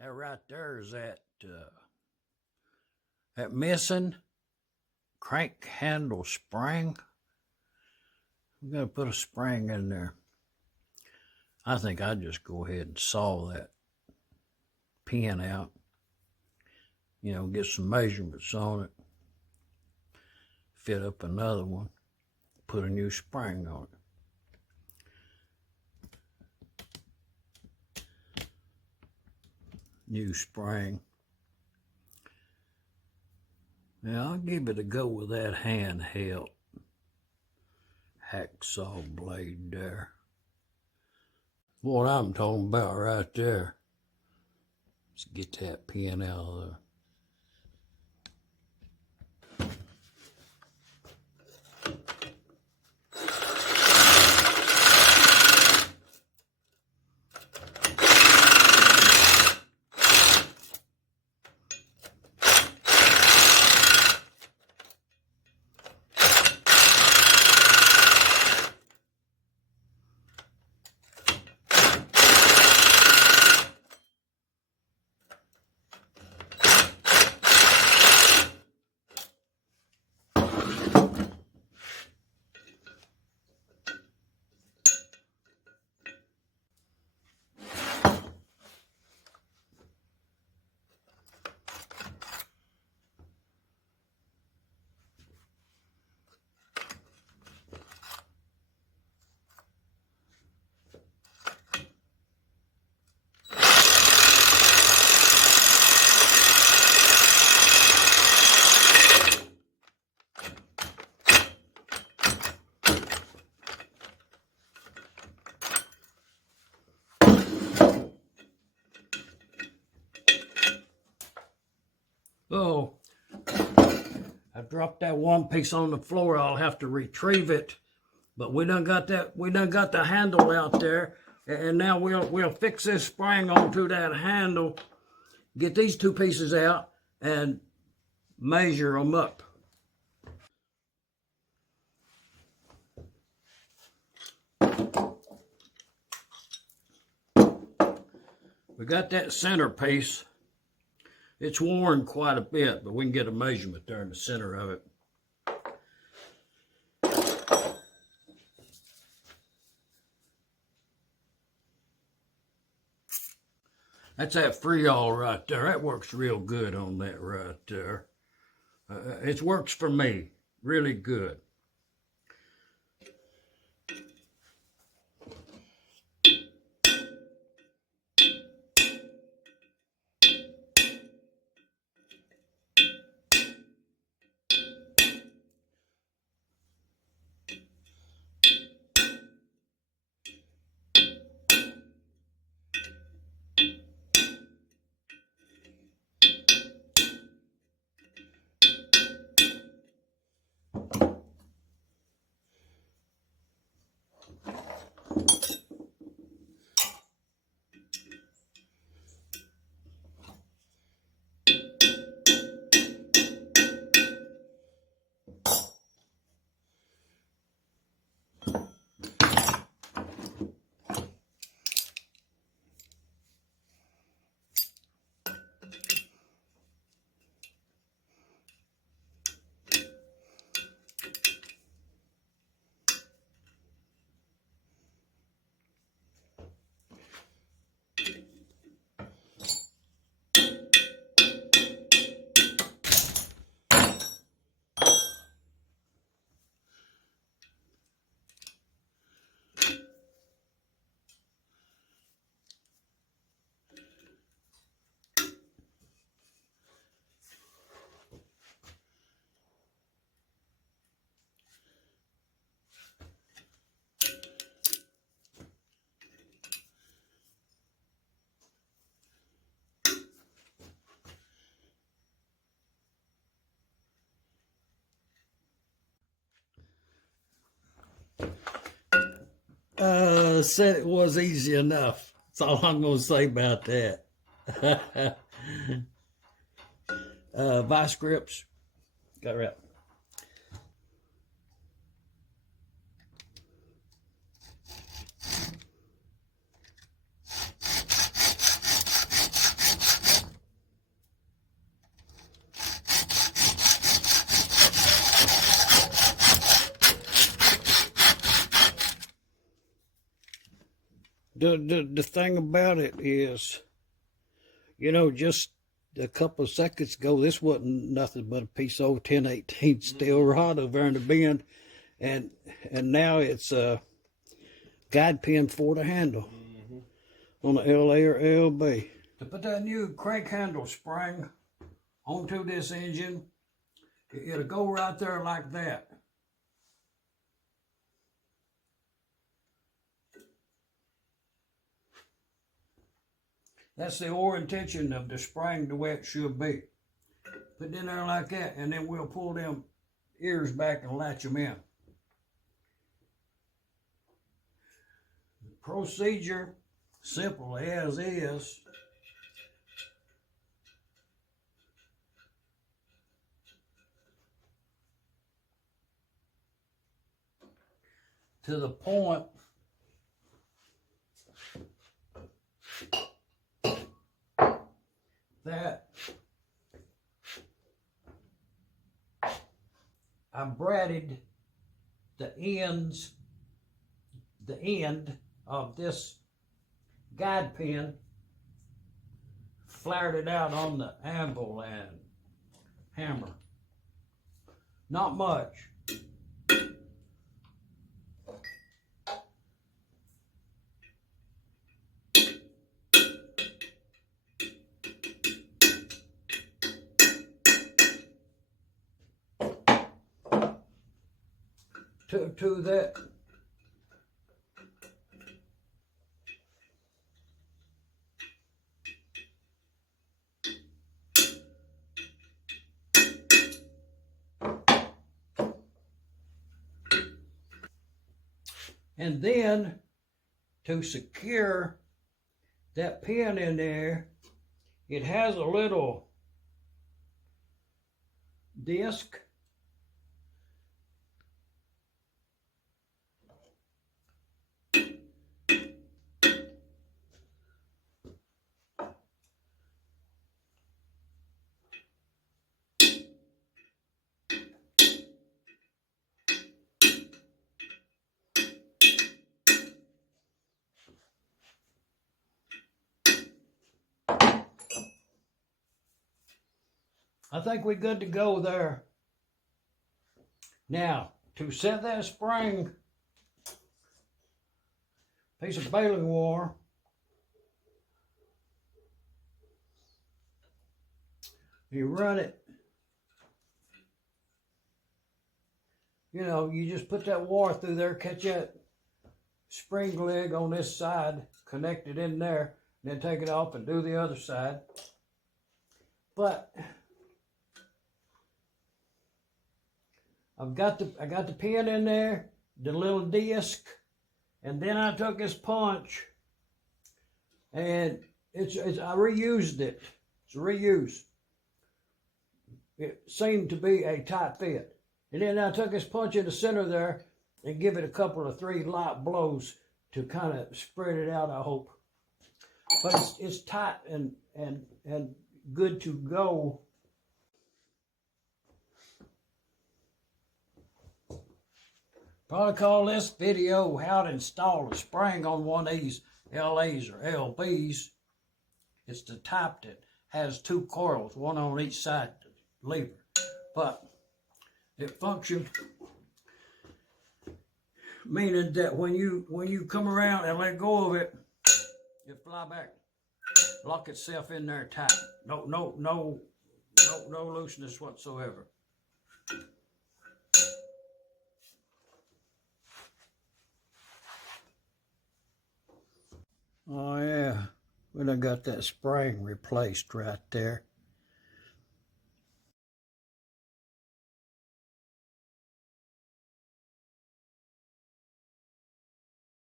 That right there is that missing crank handle spring. I'm gonna put a spring in there. I think I'd just go ahead and saw that pin out. You know, get some measurements on it. Fit up another one. Put a new spring on it. New spring. Now I'll give it a go with that handheld hacksaw blade there. What I'm talking about right there. Let's get that pin out of there. Oh, I dropped that one piece on the floor. I'll have to retrieve it. But we done got the handle out there, and now we'll fix this spring onto that handle, get these two pieces out, and measure them up. We got that center piece. It's worn quite a bit, but we can get a measurement there in the center of it. That's that freeall right there. That works real good on that right there. It works for me really good. Said it was easy enough. That's all I'm going to say about that. Vice grips. Got right. the thing about it is, you know, just a couple of seconds ago, this wasn't nothing but a piece of old 1018 steel rod over there in the bend, and now it's a guide pin for the handle on the LA or LB. To put that new crank handle spring onto this engine, it'll go right there like that. That's the orientation of the spring the way it should be. Put it in there like that, and then we'll pull them ears back and latch them in. Procedure, simple as is. To the point that I braided the end of this guide pin, flared it out on the anvil and hammer. Not much. To that. And then to secure that pin in there, it has a little disc . I think we're good to go there. Now, to set that spring, piece of baling wire, you run it, you know, you just put that wire through there, catch that spring leg on this side, connect it in there, then take it off and do the other side. But I got the pin in there, the little disc, and then I took this punch, and I reused it. It's a reuse. It seemed to be a tight fit, and then I took this punch in the center there and give it a couple of 3 light blows to kind of spread it out, I hope. But it's tight and good to go. Probably call this video how to install a spring on one of these LAs or LBs. It's the type that has 2 coils, one on each side of the lever. But it functions, meaning that when you come around and let go of it, it fly back, lock itself in there tight. No looseness whatsoever. Oh yeah, we done got that spring replaced right there.